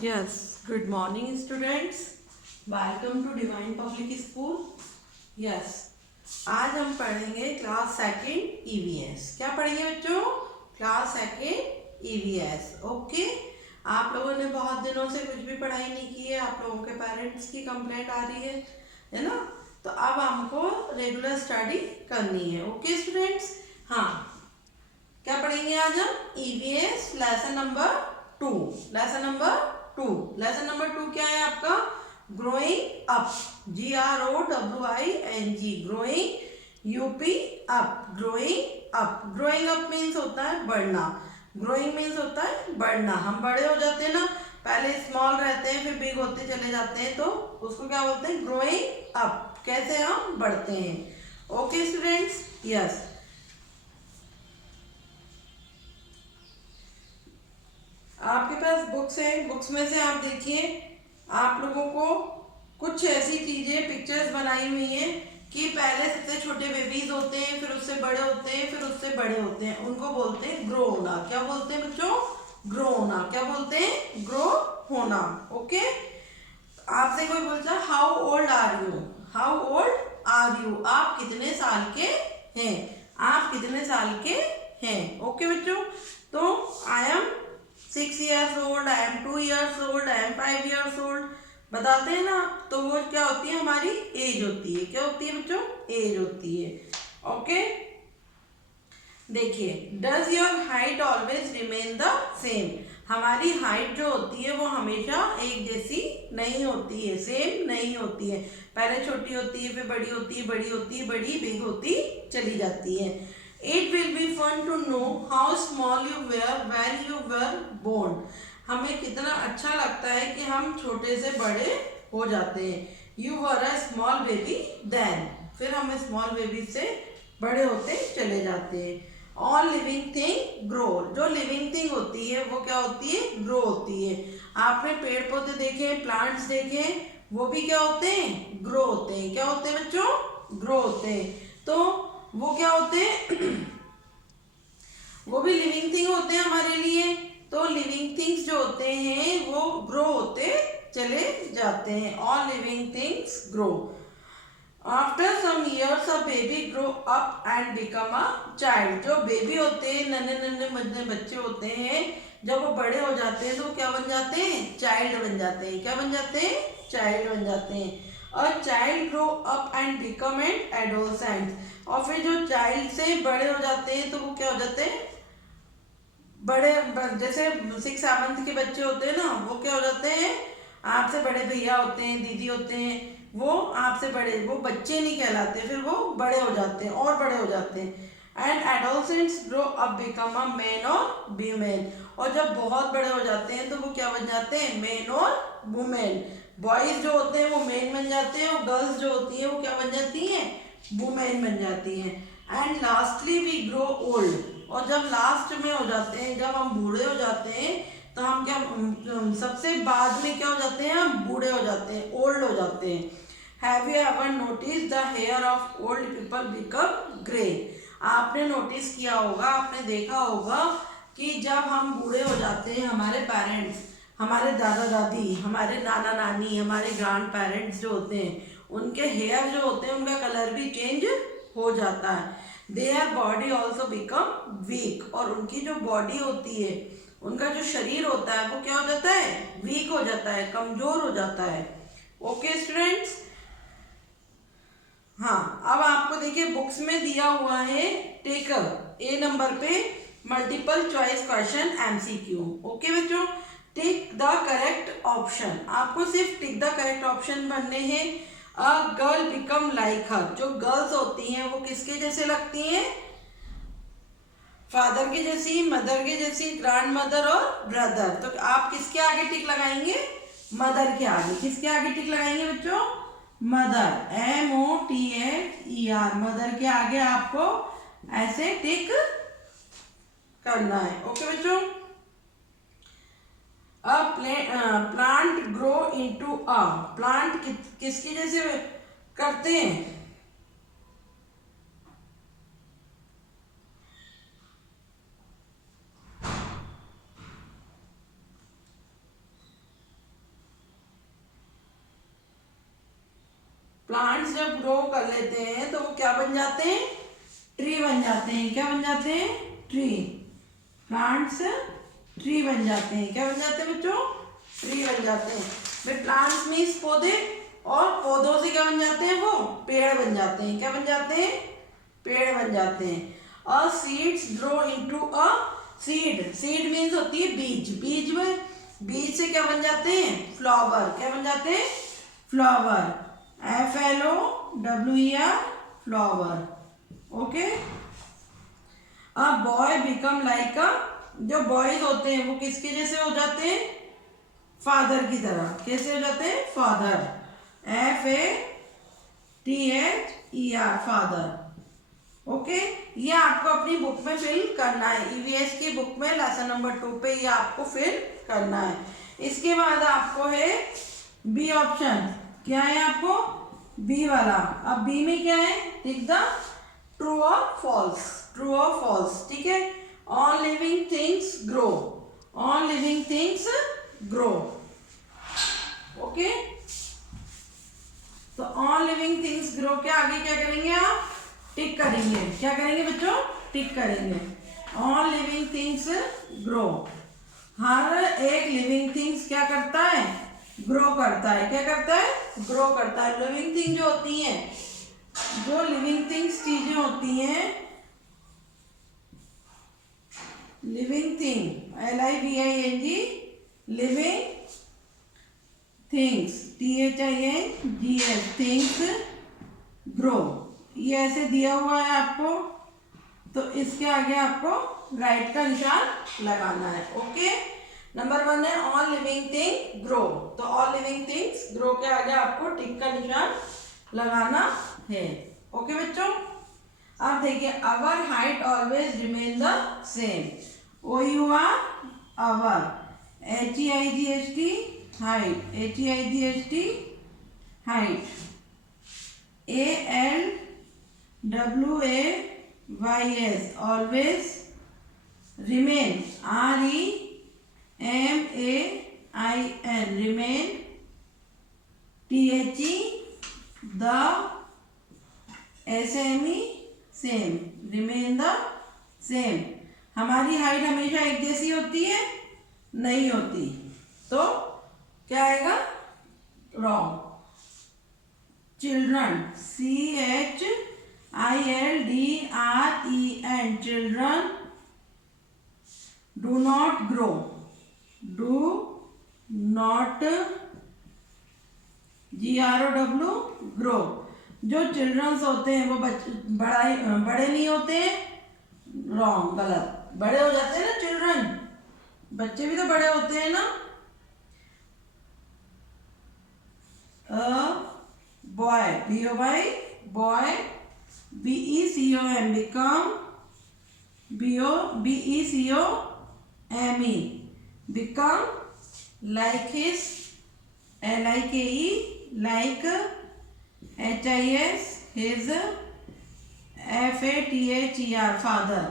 Yes, good morning students. Welcome to Divine Public School. Yes, आज हम पढ़ेंगे class second EVS. क्या पढ़ेंगे बच्चों? Class second EVS. ओके, आप लोगों ने बहुत दिनों से कुछ भी पढ़ाई नहीं की है, आप लोगों के पेरेंट्स की कंप्लेंट आ रही है ना? तो अब हमको रेगुलर स्टडी करनी है। ओके स्टूडेंट्स, हाँ, क्या पढ़ेंगे आज हम? EVS lesson number 2। Lesson number 2। Lesson number 2 क्या है आपका? Growing up. GROWING, growing UP up, growing up. Growing up means होता है बढ़ना, ग्रोइंग मीन्स होता है बढ़ना। हम बड़े हो जाते हैं ना, पहले स्मॉल रहते हैं फिर बिग होते चले जाते हैं, तो उसको क्या बोलते हैं? Growing up. कैसे हम बढ़ते हैं। ओके स्टूडेंट्स, यस, आपके पास बुक्स हैं, बुक्स में से आप देखिए, आप लोगों को कुछ ऐसी चीजें पिक्चर्स बनाई हुई हैं कि पहले सबसे छोटे बेबीज होते हैं, फिर उससे बड़े होते हैं, फिर उससे बड़े होते हैं, उनको बोलते हैं ग्रो होना। क्या बोलते हैं बच्चों? ग्रो होना। क्या बोलते हैं? ग्रो होना। ओके, आपसे कोई बोलता है how old are you, how old are you, आप कितने साल के हैं, आप कितने साल के हैं। ओके बच्चों, तो I am 6 years old, I am 2 years old, I am 5 years old बताते हैं ना, तो वो क्या होती है? हमारी एज होती है। क्या होती है बच्चों? एज होती है। ओके, देखिए, does your height always remain the same. हमारी हाइट जो होती है वो हमेशा एक जैसी नहीं होती है, सेम नहीं होती है। पहले छोटी होती है, फिर बड़ी होती है, बड़ी होती है, बड़ी बिग होती चली जाती है। It will be fun to know how small you were when you were born. हमें कितना अच्छा लगता है कि हम छोटे से बड़े हो जाते हैं। You were a small baby then, फिर हम स्मॉल बेबी से बड़े होते चले जाते हैं। All living thing grow. जो लिविंग थिंग होती है वो क्या होती है? ग्रो होती है। आपने पेड़ पौधे देखे, प्लांट्स देखे, वो भी क्या होते हैं? ग्रो होते हैं। क्या होते हैं बच्चों? ग्रो होते हैं। तो वो क्या होते हैं? वो भी लिविंग थिंग होते हैं हमारे लिए। तो लिविंग थिंग्स जो होते हैं वो ग्रो होते चले जाते हैं। All living things grow. After some years a baby grow up and become a child. जो बेबी होते हैं, नन्हे नन्हे नन्हे बच्चे होते हैं, जब वो बड़े हो जाते हैं तो क्या बन जाते हैं? चाइल्ड बन जाते हैं। क्या बन जाते हैं? चाइल्ड बन जाते हैं। A child grow up and become an adolescent. और फिर जो चाइल्ड से बड़े हो जाते हैं तो वो क्या हो जाते हैं? बड़े, जैसे 6 7 के बच्चे होते हैं ना, वो क्या हो जाते हैं? आपसे बड़े भैया होते हैं, दीदी होते हैं, वो आपसे बड़े, वो बच्चे नहीं कहलाते, फिर वो बड़े हो जाते हैं और बड़े हो जाते हैं। And adolescents grow up become a man और वीमेन। और जब बहुत बड़े हो जाते हैं तो वो क्या बन जाते हैं? मैन और वुमेन। बॉयज जो होते हैं वो मैन बन जाते हैं, और गर्ल्स जो होती हैं वो क्या बन जाती हैं? वुमेन बन जाती हैं। And lastly we grow old. और जब लास्ट में हो जाते हैं, जब हम बूढ़े हो जाते हैं, तो हम क्या, सबसे बाद में क्या हो जाते हैं? हम बूढ़े हो जाते हैं, ओल्ड हो जाते हैं। Have you ever notice the hair of old people become grey. आपने नोटिस किया होगा, आपने देखा होगा कि जब हम बूढ़े हो जाते हैं, हमारे पेरेंट्स, हमारे दादा दादी, हमारे नाना नानी, हमारे ग्रैंड पेरेंट्स जो होते हैं, उनके हेयर जो होते हैं उनका कलर भी चेंज हो जाता है। Their body also become weak. और उनकी जो बॉडी होती है, उनका जो शरीर होता है वो क्या हो जाता है? वीक हो जाता है, कमजोर हो जाता है। ओके स्टूडेंट्स, हाँ, अब आपको देखिए बुक्स में दिया हुआ है, टेक ए नंबर पे multiple choice question MCQ. Okay बच्चों, टिक द करेक्ट ऑप्शन। आपको सिर्फ टिक द करेक्ट ऑप्शन बनने हैं। अ गर्ल बिकम लाइक हर। जो गर्ल्स होती हैं वो किसके जैसे लगती हैं? फादर की जैसी, मदर की जैसी, ग्रैंड मदर और ब्रदर। तो आप किसके आगे टिक लगाएंगे? मदर के आगे। किसके आगे टिक लगाएंगे बच्चों? मदर, MOTHER, मदर के आगे आपको ऐसे टिक करना है। ओके बच्चों, a plant grow into a. Plant किसकी जैसे करते हैं? प्लांट्स जब ग्रो कर लेते हैं तो वो क्या बन जाते हैं, ट्री बन जाते हैं। क्या बन जाते हैं, ट्री। प्लांट्स ट्री बन जाते हैं। क्या बन जाते हैं बच्चों, ट्री बन जाते हैं। फिर प्लांट्स मीन्स पौधे, और पौधों से क्या बन जाते हैं, वो पेड़ बन जाते हैं। क्या बन जाते हैं, पेड़ बन जाते हैं। A seeds grow into a seed. Seed means होती है बीज। बीज में, बीज से क्या बन जाते हैं, फ्लावर। क्या बन जाते हैं, flower. FLOWER, flower. Okay. A boy become like अ, जो बॉयज होते हैं वो किसके जैसे हो जाते हैं, फादर की तरह। कैसे हो जाते हैं, फादर। FATHER, father. ओके, ये आपको अपनी बुक में फिल करना है। EVS की बुक में लेसन नंबर 2 पे ये आपको फिल करना है। इसके बाद आपको है बी ऑप्शन। क्या है आपको, बी वाला। अब बी में क्या है, लिख द ट्रू और फॉल्स। ट्रू और फॉल्स, ठीक है। All living things grow. All living things grow. Okay, तो ऑल लिविंग थिंग्स ग्रो के आगे क्या करेंगे आप, टिक करेंगे। क्या करेंगे बच्चों, टिक करेंगे। All living things grow. हर एक लिविंग थिंग्स क्या करता है, ग्रो करता है। क्या करता है, ग्रो करता है। लिविंग थिंग जो होती हैं, जो लिविंग थिंग्स चीजें होती हैं, living thing LIVING, living things THINGS, things grow. ये ऐसे दिया हुआ है आपको, तो इसके आगे आपको राइट का निशान लगाना है। ओके, नंबर 1 है ऑल लिविंग थिंग ग्रो। तो ऑल लिविंग थिंग्स ग्रो के आगे आपको टिक का निशान लगाना है। ओके बच्चों, अब देखिए, our height always remain the same. OUR, our. HEIGHT, height. HEIGHT, height. ALWAYS, always. Remain, REMAIN, remain. THE, the. SME, same, remain the same. हमारी हाइट हमेशा एक जैसी होती है, नहीं होती, तो क्या आएगा, wrong. Children, CHILDREN, children do not grow. Do not GROW, grow. जो चिल्ड्रंस होते हैं वो बड़े नहीं होते हैं, रॉन्ग, गलत। बड़े हो जाते हैं ना चिल्ड्रन, बच्चे भी तो बड़े होते हैं ना। Boy, BOY, boy. BECOM, become. BECOME, become. Like his, LIKE, like. HIS, his. FATHER, father.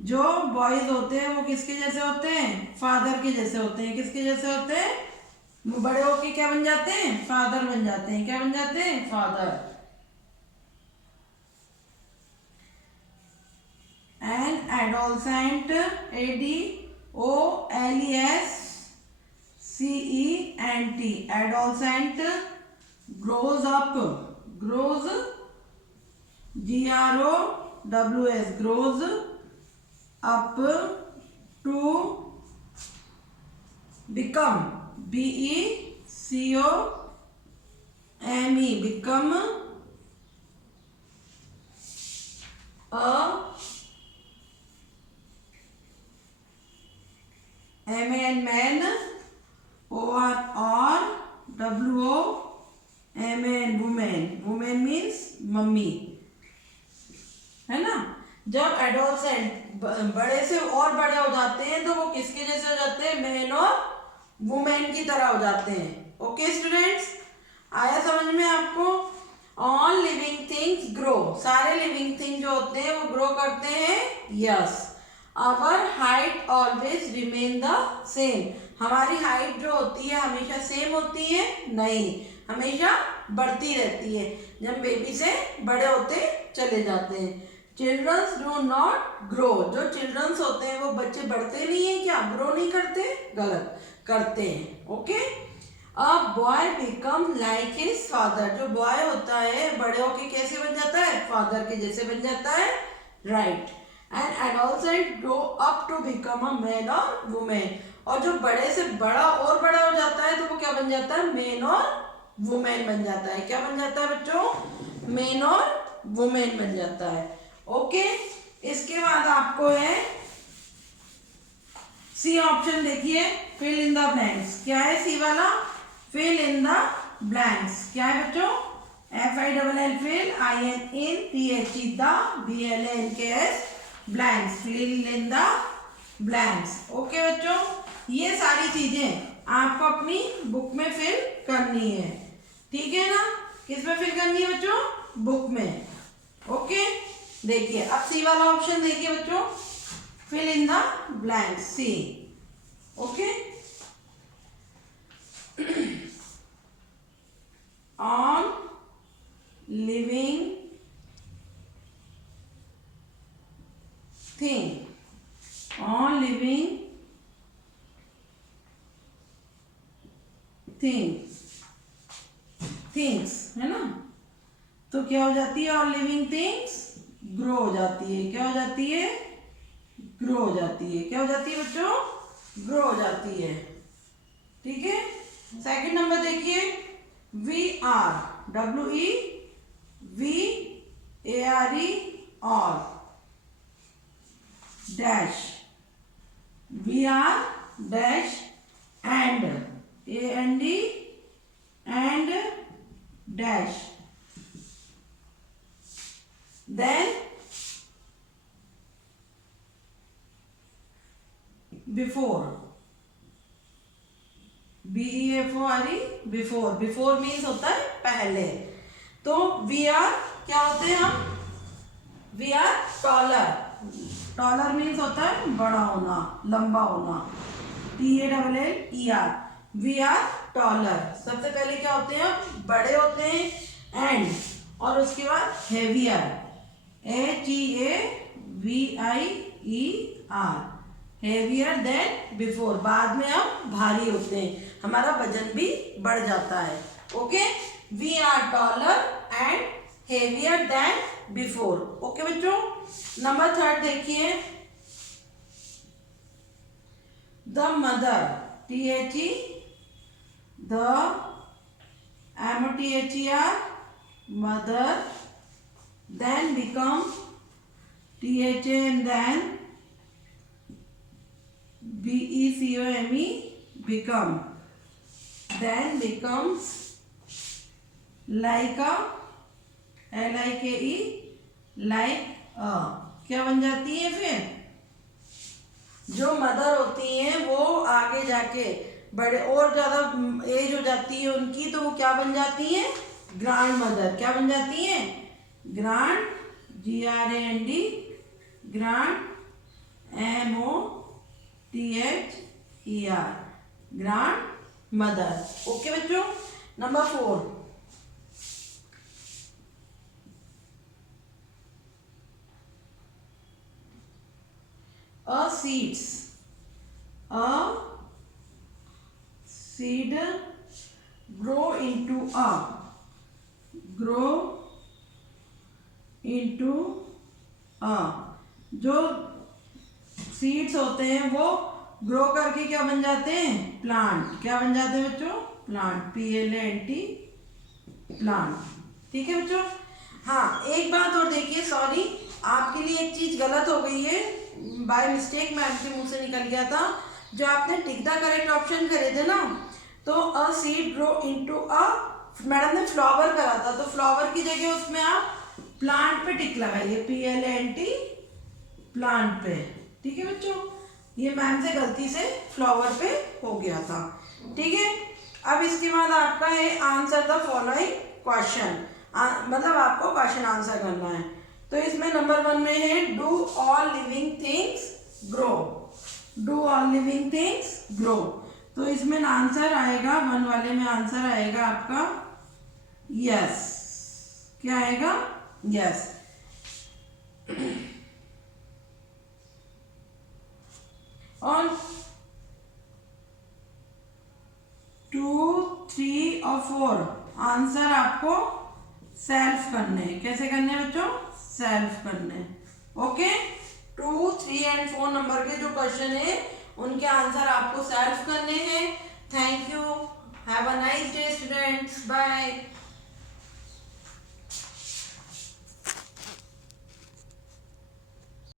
जो बॉयज होते हैं वो किसके जैसे होते हैं, फादर के जैसे होते हैं। किसके जैसे होते हैं, वो बड़े होके क्या बन जाते हैं, फादर बन जाते हैं। क्या बन जाते हैं, father. An adolescent, ADOLESCENT, adolescent grows up, grows GROWS, grows up to become, BECOME, become a MAN, man। WOMAN, women. Women means mummy, है ना। जब एडोलसेंट बड़े से और बड़े हो जाते हैं तो वो किसके जैसे हो जाते हैं, मैन और वुमेन की तरह हो जाते हैं। ओके स्टूडेंट्स, आया समझ में आपको। ऑल लिविंग थिंग्स ग्रो, सारे लिविंग थिंग जो होते हैं वो ग्रो करते हैं, yes. Our height always remain the same, हमारी हाइट जो होती है हमेशा सेम होती है? नहीं, हमेशा बढ़ती रहती है, जब बेबी से बड़े होते चले जाते हैं। चिल्ड्रंस डू नॉट ग्रो, जो चिल्ड्रंस होते हैं वो बच्चे बढ़ते नहीं है क्या? ग्रो नहीं करते? गलत, करते हैं। Okay, a boy become like his father, जो बॉय होता है बड़े होके कैसे बन जाता है? फादर के जैसे बन जाता है। Right, and adolescent grow up to become a man और वुमेन, और जो बड़े से बड़ा और बड़ा हो जाता है तो वो क्या बन जाता है? मैन और वुमेन बन जाता है। क्या बन जाता है बच्चों? मैन और वुमेन बन जाता है। ओके, इसके बाद आपको है सी ऑप्शन, देखिए फिल इन द ब्लैंक्स। क्या है सी वाला? Fill in the blanks. क्या है बच्चों? FILL fill, IN in, THE the, BLANKS blanks, fill in the blanks. Okay बच्चों, ये सारी चीजें आपको अपनी बुक में फिल करनी है, ठीक है ना? किस में फिल करनी है बच्चों? बुक में। ओके, देखिए अब सी वाला ऑप्शन देखिए बच्चों, fill in the blank, C. Okay, on living thing, on living things है ना, तो क्या हो जाती है? ऑन लिविंग थिंग्स ग्रो हो जाती है। क्या हो जाती है? ग्रो हो जाती है। क्या हो जाती है बच्चों? ग्रो हो जाती है, ठीक है। सेकंड नंबर देखिए, वी आर, WEVARE और dash, we are dash and, AND and dash, then before, BEFORE, before. Before means होता है पहले। तो वी आर क्या होते हैं हम? We are taller, taller means होता है बड़ा होना, लंबा होना, TALLER, वी आर टॉलर। सबसे पहले क्या होते हैं? बड़े होते हैं, एंड, और उसके बाद heavier, HEAVIER, heavier than before, बाद में हम भारी होते हैं, हमारा वजन भी बढ़ जाता है। Okay, we are taller and heavier than before. Okay बच्चों, नंबर थर्ड देखिए, the mother, THE the, MOTHER mother, then become, THA and then BECOME become, then becomes like a, LIKE like a, क्या बन जाती है? फिर जो mother होती हैं वो आगे जाके बड़े और ज्यादा एज हो जाती है उनकी, तो वो क्या बन जाती है? Grand mother. क्या बन जाती है? Grand, GRAND, grand, MOTHER, grand mother. Okay बच्चों, number 4, a seed grow into a, जो सीड्स होते हैं वो ग्रो करके क्या बन जाते हैं? प्लांट। क्या बन जाते हैं बच्चों? Plant, PLANT, plant. ठीक है बच्चों। हाँ, एक बात और देखिए, सॉरी आपके लिए एक चीज गलत हो गई है, बाय मिस्टेक मैम के मुंह से निकल गया था। जो आपने टिक द करेक्ट ऑप्शन करे थे ना, तो a seed grow into a, madam ने फ्लावर करा था, तो फ्लावर की जगह उसमें आप प्लांट पे टिक लगाइए, PLANT, प्लांट पे। ठीक है बच्चों, ये मैम से गलती से फ्लावर पे हो गया था। ठीक है, अब इसके बाद आपका है आंसर द फॉलोइंग क्वेश्चन, मतलब आपको क्वेश्चन आंसर करना है। तो इसमें नंबर 1 में है do all living things grow, do all living things grow. तो इसमें आंसर आएगा 1 वाले में आंसर आएगा आपका यस। क्या आएगा? यस। और 2, 3 और 4 आंसर आपको सेल्फ करने हैं। कैसे करने हैं बच्चों? सेल्फ करने हैं। ओके, 2, 3 एंड 4 नंबर के जो क्वेश्चन है उनके आंसर आपको सेल्फ करने हैं। Thank you, have a nice day students, bye.